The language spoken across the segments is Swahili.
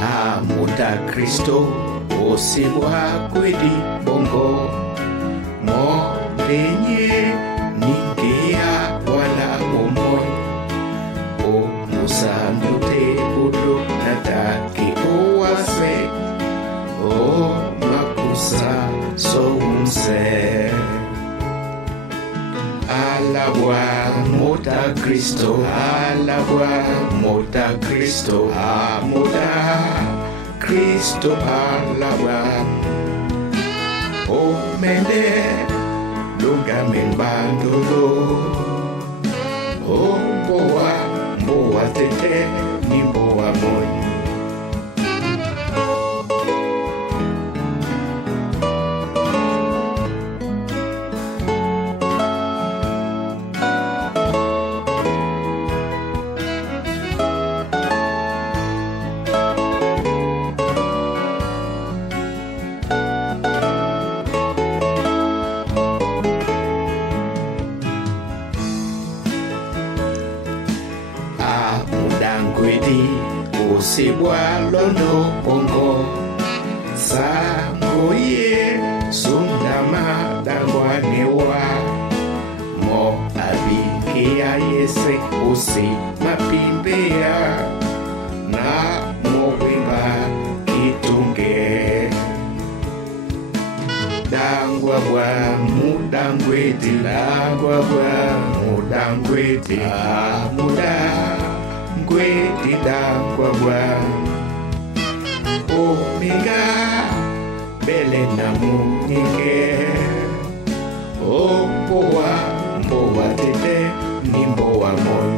Muda Kristo osibwa kwedi bongo mo lenye ningia wala omoy o musambute budu nataki uwase o makusa soumse alabwa muda Kristo alabwa muda Kristo muda Kristo alabwa o mende lunga membandolo o mboa tete ni mboa moy Mudangwedi osibwa londo bongo sangoye sundama dangwanewa mo abikia yese osi mapimbea na mowimba kitunge dangwabwa mudangwedi mudangwedi mudangwedi dangwabwa ominga bele na munyike o mboa tete ni mboa moy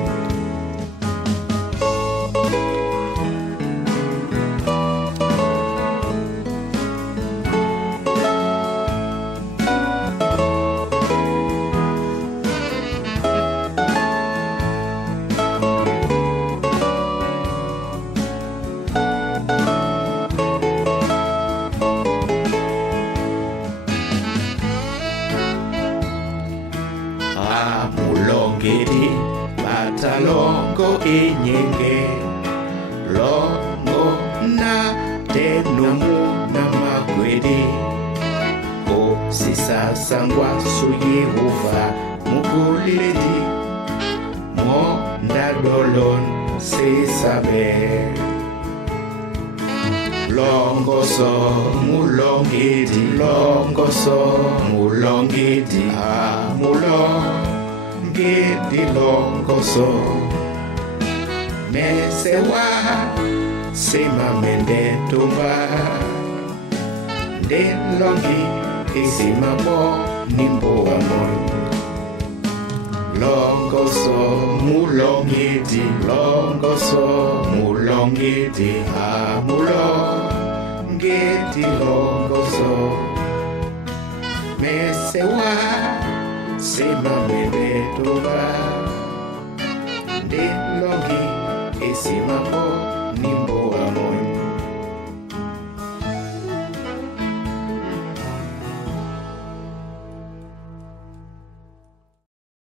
mulongedi batalongo inyenge longo na tenumu na magwedi o sisasangwa su Yehova mukuledi mo ndadolon sisabe longoso mulongedi mulongedi longoso mesewa sema mende tumba de longi isima mo nimboa moy longoso mulongedi mulongedi longoso mesewa sema mende tumba de longi isima mo